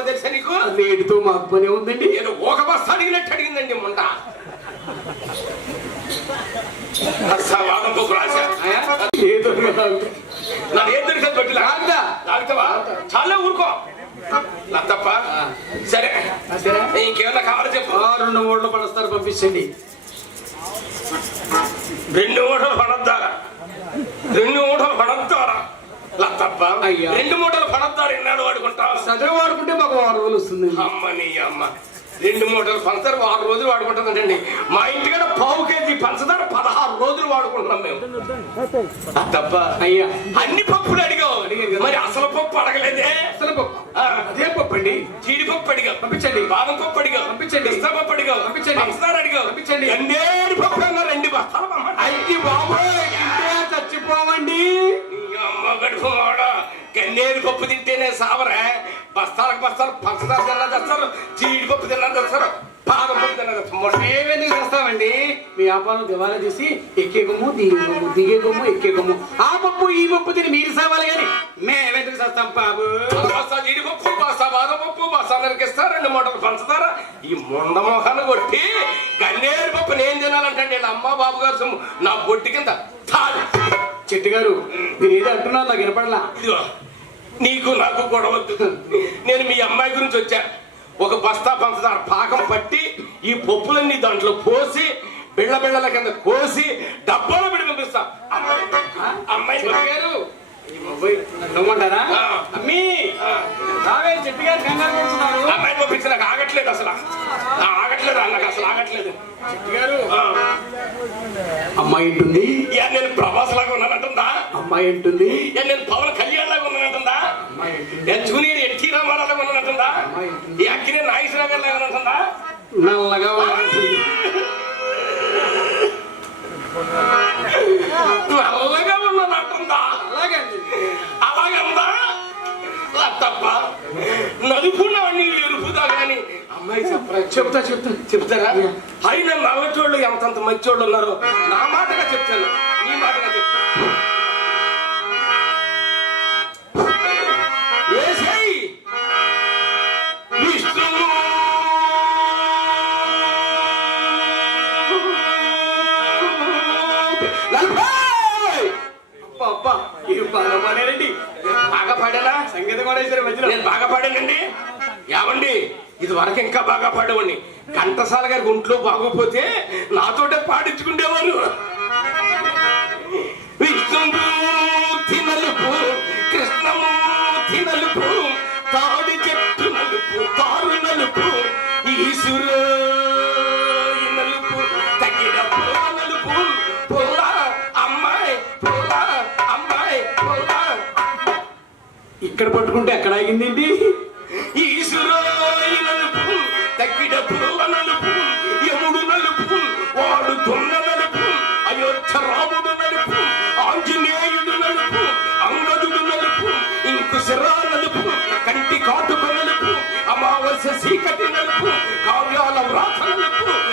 ఎంత తెలుసా నీకు? నేటితో మాకు పని ఉందండి. నేను ఒక బస్తా అడిగినట్టు అడిగిందండి రాశా. ఏదో. నన్ను ఏం తెలిసేది బట్టి లాగుతా లాగుతావా చాలా ఊరుకో. తప్ప సరే. ఇంకేమన్నా కావాలో చెప్పు. రెండు పడస్తారు పంపించండి. రెండు మూటలు పడద్దారా? రెండు మూటలు పడద్దారా? తప్ప. రెండు మూటలు పడద్దారు ఎన్నాడు వాడుకుంటావు సదరు వాడుకుంటే మాకు వారం రోజులు వస్తుంది అమ్మ నీ అమ్మ రెండు మూటలు పంచదార ఆరు రోజులు వాడుకుంటుందండి మా ఇంటికాడ పావు కేజీ పంచదార పదహారు రోజులు వాడుకుంటున్నాం మేము తప్ప అయ్యా అన్ని పప్పులు కదా. మరి అసలు పప్పు అడగలేదే అసలు పప్పు. అదే పప్పు అండి జీడిపప్పు అడిగావు పంపించండి. బాదం పప్పు అడిగావు పంపించండి. పిస్తా పప్పు అడిగావు పంపించండి. పంచదార అడిగావు పంపించండి. ఎన్నేడు పప్పు రెండు బస్తాలు. అయ్యి ఇంటే చచ్చిపోవండి కన్నేరు పప్పు తింటేనే సావరా. బస్తాలకు బస్తాలు పంచదార తిన్నా తెస్తారు జీడిపప్పు తిన్నా తెస్తారు బాదం పప్పు తిన్నా తెస్తారు మేమెందుకు చేస్తామండి? మీ వ్యాపారం దివాలా చేసి ఎక్కే కొమ్ము దిగే కొమ్ము దిగే కొమ్ము ఎక్కే కొమ్ము. ఆ పప్పు ఈ పప్పు తిని మీరు సావాలి కానీ మేమెందుకు చేస్తాం బాబు? బస్తా జీడిపప్పు బస్తా బాదం పప్పు బస్తా నరికిస్తా రెండు మూటలు పంచదార ఈ ముండ మొహాన్ని కొట్టి గన్నేరు పప్పు నేను తినాలంటే అమ్మ బాబు గారు నా బొట్టి కింద చెట్టు గారు అంటున్నారు నాకు వినపడలా? ఇదిగో నీకు నాకు గొడవద్దు నేను మీ అమ్మాయి గురించి వచ్చా. ఒక బస్తా పంచదార పాకం పట్టి ఈ పప్పులన్నీ దాంట్లో పోసి బిళ్ళ బిళ్ళల కింద కోసి డబ్బాలో పెట్టి పంపిస్తా. అమ్మాయి అమ్మాయి గారు ఆ. అమ్మీ రావే చెట్టు గారు కంగారు పడుతున్నారు. అమ్మాయి పంపించి నాకు ఆగట్లేదు అసలు. ఆగట్లేదు నాకు అసలు ఆగట్లేదు. గారు. అమ్మాయి ఉంటుంది నేను ప్రభాస్ లాగా ఉన్నానంటుందా అమ్మాయి ఉంటుంది ఇక నేను పవన్ కళ్యాణ్ లాగా ఉన్నానంటుందా? ఉంటుంది నేను జూనియర్ ఎన్టీ రామారావు లాగా ఉన్నానంటుందా? ఉంటుంది ఈ అక్కినే నాగేశ్వరరావు లాగా ఉన్నానంటుందా? నల్లగా ఉంటుంది నల్లగా ఉన్నానంటుందా అలాగే అలాగందా తప్ప. నలుపు నాణ్యం ఎరుపుదా కానీ అమ్మాయి చెప్పరా? చెప్తా చెప్తా చెప్తారా? అయినా నల్లచోళ్ళు ఎంతంత మంచోళ్ళు ఉన్నారు నా మాటగా చెప్తాను. నీ మాటగా వరకు ఇంకా బాగా పాడేవాడిని. ఘంటసాల గారి ఒంట్లో బాగోపోతే నాతోటే పాడించుకునేవారు విష్ణుమూర్తి నలుపు కృష్ణమూర్తి నలుపు తాడి చెట్టు నలుపు తారు నలుపు ఈశ్వరు నలుపు తగిన పుల్ల నలుపు పుల్ల అమ్మాయి పుల్ల అమ్మాయి పుల్ల ఇక్కడ పట్టుకుంటే ఎక్కడ ఆగిందేంటి కావ్యాల వ్రాత నలుపు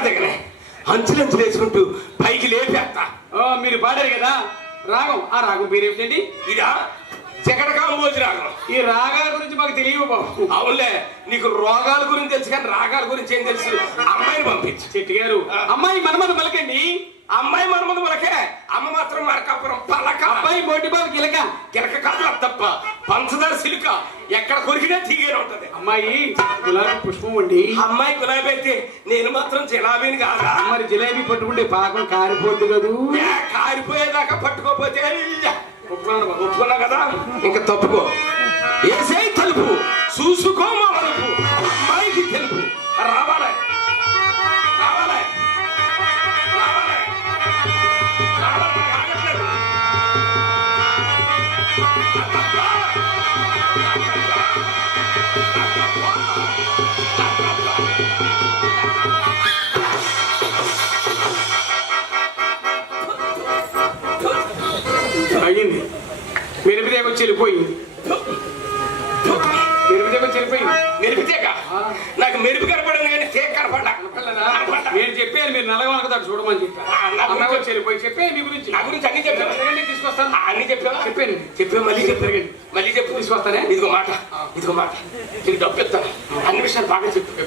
దిగనే అంచులంచులు వేసుకుంటూ పైకి లేపేస్తా. ఓ మీరు పాడారు కదా? రాగం. ఆ రాగం పేరు ఏమిటండి? ఇదా జగడ కాంబోజరాగం ఈ రాగాల గురించి మాకు తెలియవు బాబు. అవునులే నీకు రోగాల గురించి తెలుసు కానీ రాగాల గురించి ఏం తెలుసు? అమ్మాయిని పంపించు. చెట్టు గారు అమ్మాయి మనమద మలకండి అమ్మాయి మనమంది మనకే అమ్మ మాత్రం మరకాపురం పలక. అబ్బాయి బొడ్డి బాబు గిలక. గిరక కాదు తప్ప పంచదార సిలుక ఎక్కడ కొరికినా తీగే ఉంటది. అమ్మాయి గులాబీ పుష్పం అండి. అమ్మాయి గులాబీ అయితే నేను మాత్రం జిలాబీని కాదా. మరి జిలేబీ పట్టుకుంటే పాకం కారిపోద్ది కదూ? ఏ, కారిపోయేదాకా పట్టుకోపోతే అయ్యా. ఒప్పుకున్నాను బాబు. ఒప్పుకున్నా కదా? ఇంకా తప్పుకో. ఏసే తలుపు చూసుకో మా వలుపు అయ్యింది. మిరపదేవి వచ్చి వెళ్ళిపోయింది మిరపదేవి వచ్చి వెళ్ళిపోయింది మెరుపుతేక నాకు మెరుపు కనపడింది కానీ తేక కనపడ్డా నేను చెప్పాను మీరు నల్లగా వనకదాడు చూడమని చెప్పాను వెళ్ళిపోయి చెప్పాను మీ గురించి. నా గురించి అన్ని చెప్పాను తీసుకొస్తాను. అన్ని చెప్పావా? చెప్పాను. చెప్పే మళ్ళీ చెప్పు. మళ్ళీ చెప్పు. తీసుకొస్తానే? ఇదిగో మాట. ఇదిగో మాట. నీకు డబ్బు ఇస్తాను అన్ని విషయాలు బాగా చెప్పు?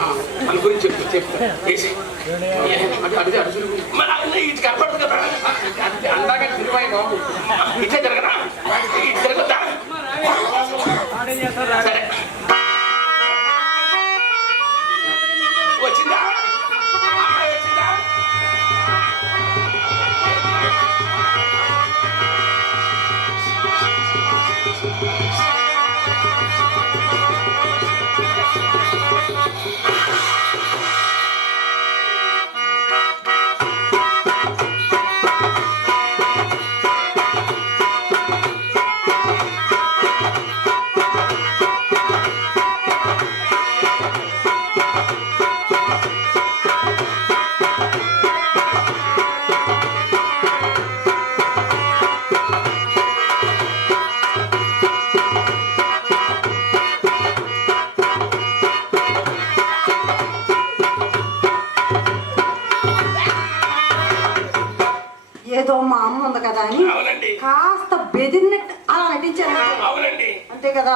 ఆ, మన గురించి చెప్పు. చెప్తా అది అడిగి అడుగులు మరి కనపడదు కదా? అందాక తిరువాయి బాబు. ఇట్లా జరగదా ఇటు జరగద్దా సరే వచ్చిందా? ఉంది కదా అని కాస్త బెదిరినట్టు అలా నటించారు. అంతే కదా?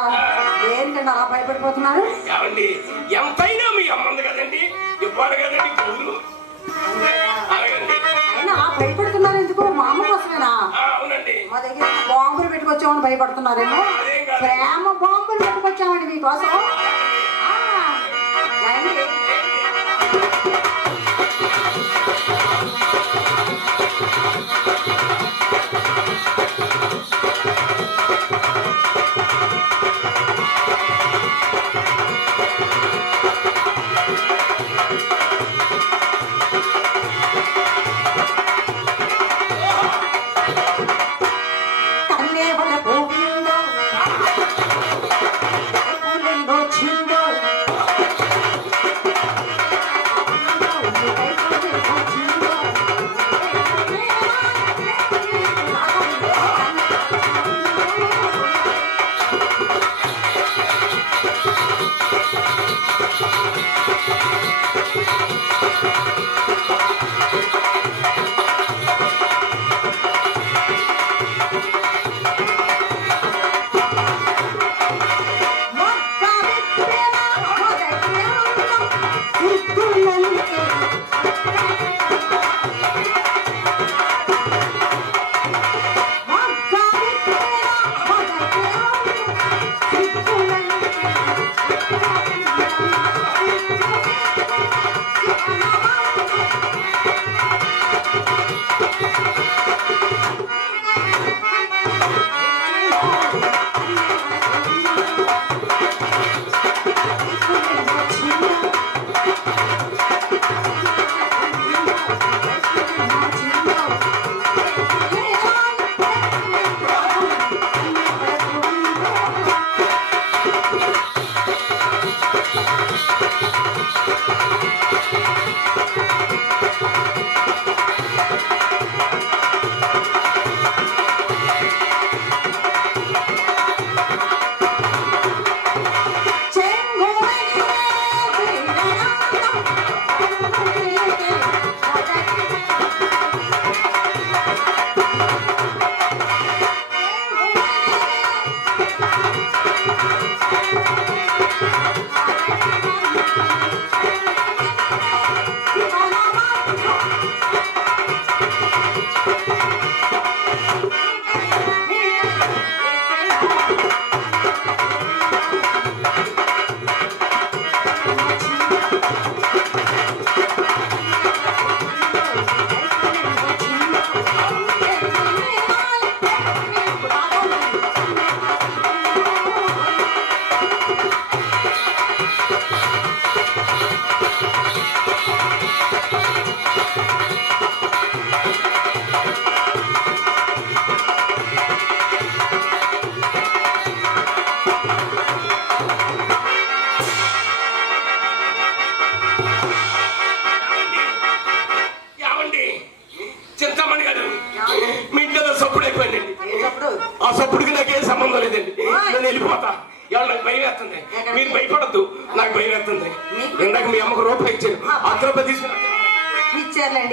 దేనికంటే అలా భయపడిపోతున్నారు? ఏమండి ఎంతైనా మీ అమ్మ ఉంది కదండి. ఇవ్వాలి కదండి పూలు అలాగండి అయినా భయపడుతున్నారు ఎందుకు? మా అమ్మ కోసమేనా? మా దగ్గర బాంబులు పెట్టుకొచ్చామని భయపడుతున్నారేమో. ప్రేమ బాంబులు పెట్టుకొచ్చామండి మీకోసం.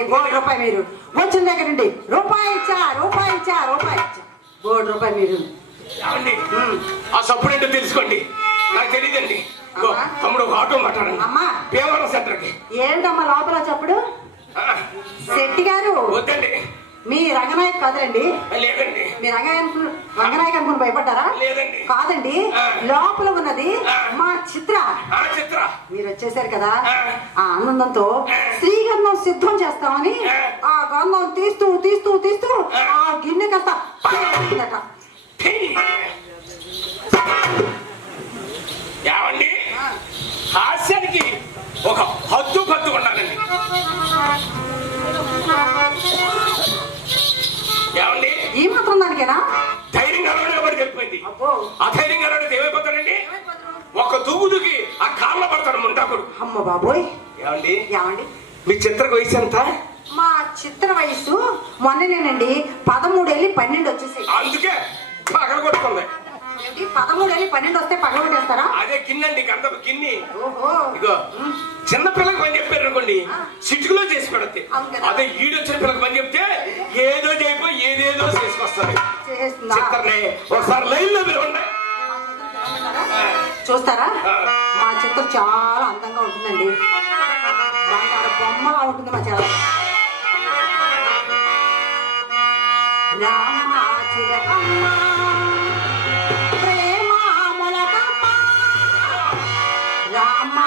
ఇచ్చారులేండి గోల్డ్ రూపాయి మీరు. వచ్చిన దగ్గర నుండి రూపాయి ఇచ్చా రూపాయి ఇచ్చా రూపాయి ఇచ్చా. గోల్డ్ రూపాయి మీరు. ఆ సప్పుడు ఏంటో తెలుసుకోండి. నాకు తెలియదండి. తమ్ముడు ఒక ఆటో మాట్లాడండి అమ్మా. భీమవరం సెంటర్కి. ఏంటమ్మా లోపల చప్పుడు? శెట్టి గారు. వద్దండి. మీ రంగనాయక్ కాదండి లేదండి. మీ రంగనాయక్ రంగనాయక్ అనుకుని భయపడ్డారా? లేదండి. కాదండి. లోపల ఉన్నది. మా చిత్ర. చిత్ర. మీరు వచ్చేసారు కదా ఆ. ఆనందంతో శ్రీగంధం సిద్ధం చేస్తామని ఆ. గంధం తీస్తూ తీస్తూ తీస్తూ ఆ. గిన్నె కాస్త. ఏమండి ఆ. హాస్యానికి ఒక హద్దు పద్దు ఉండాలండి ఏమండి ఈ మాత్రం దానికేనా ధైర్యం కలవడం పడి వెళ్ళిపోయింది అబ్బో ఆ ధైర్యం కలవడం ఏమైపోతాడండి ఒక తూగు దుకి ఆ కాళ్ళ పడతాడు ముంటాకుడు అమ్మ బాబోయ్. ఏమండి? ఏమండి? మీ చిత్రకు వయసు ఎంత? మా చిత్ర వయసు మొన్ననేనండి. పదమూడు వెళ్ళి పన్నెండు వచ్చేసాయి. అందుకే పగల కొట్టుకుంది పదమూడు వెళ్ళి పన్నెండు వస్తే పగలగొట్టేస్తారా? అదే గిన్నెండి గంధపు గిన్ని ఇగో చిన్న పిల్లకి పని చెప్పారు అనుకోండి సిటుకులో చేసి పెడతాయి. అదే ఈడొచ్చిన పిల్లకి పని చెప్తే ఏదో చేయబో ఏదేదో చిత్రనే ఒకసారి లైన్లో మీరు ఉండే చూస్తారా. మా చిత్రం చాలా అందంగా ఉంటుందండి బొమ్మలా ఉంటుంది మా చాలా రామ ప్రేమ. రామ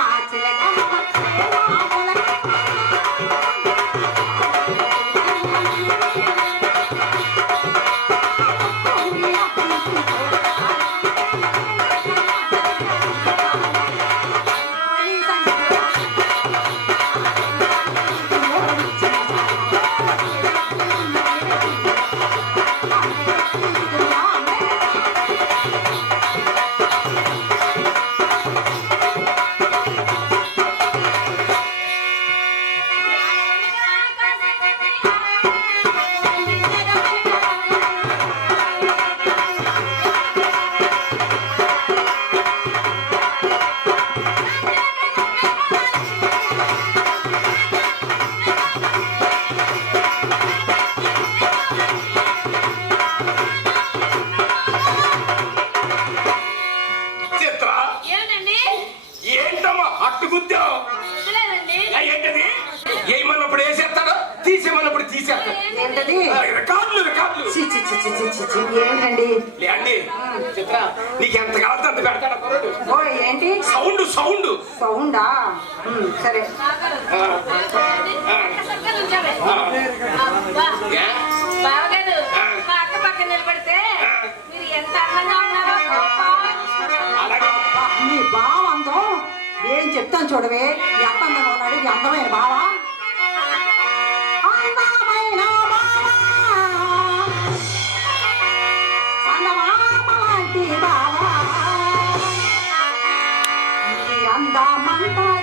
సరే? బావగారు మా అక్క పక్కన నిలబడితే మీరు ఎంత అందంగా ఉన్నారో నీ బావ అందం ఏం చెప్తాను చూడవే. ఎంత అందంగా ఉన్నాడు? ఈ అందమైన బావ?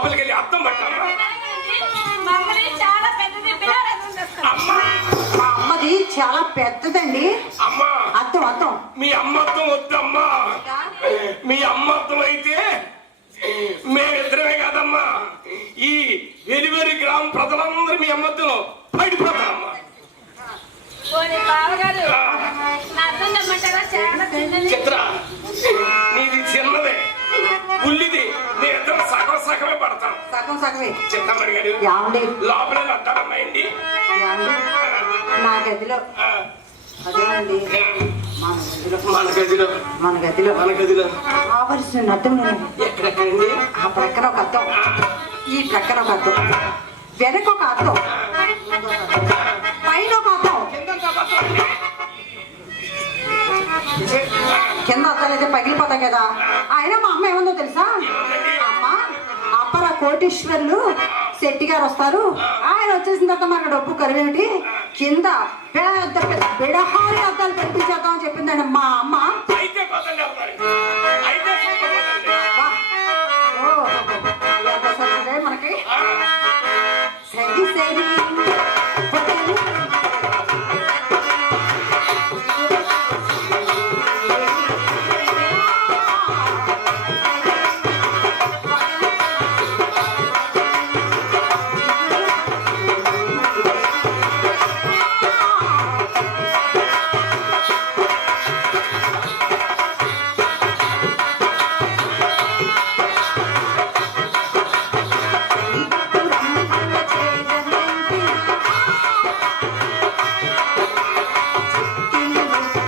లోపలికి వెళ్ళి అర్థం పట్టామా మమ్మల్ని చాలా పెద్దది పిల్లలు ఎదురు అమ్మా! మా అమ్మది చాలా పెద్దదండి. అమ్మా! అర్థం అర్థం మీ అమ్మత్వం వద్దమ్మా. మీ అమ్మత్వం అయితే మేమిద్దరమే కాదమ్మా. ఈ వెలివెరి గ్రామ ప్రజలందరూ మీ అమ్మత్వంలో పడిపోతారమ్మా. చిత్ర నీది చిన్నదే. ఉల్లిది నీ ఇద్దరు సగం సగమే పడతాం. సగం సగమే. చిత్తమ్మడి గారు. యావండి లోపలే అడ్డాలన్నాయండి యావండి నా గదిలో. అదేనండి. మన గదిలో. మన గదిలో. మన గదిలో. మన ఎక్కడెక్కడండి? ఆ ప్రక్కన ఒక అర్థం ఈ ప్రక్కన ఒక అర్థం వెనక ఒక అర్థం ముందు ఒక అద్దం, కింద అద్దాలు అయితే పగిలిపోతాయి కదా. ఆయన మా అమ్మ ఏముందో తెలుసా? అమ్మ అప్పర కోటీశ్వర్లు శెట్టి గారు వస్తారు. ఆయన వచ్చేసిన తర్వాత మన డబ్బు కరువేమిటి కింద పెద్ద పెద్ద బిడహారి అద్దాలు కనిపించేద్దామని చెప్పిందండి మా అమ్మ. చిత్ర ఏంటది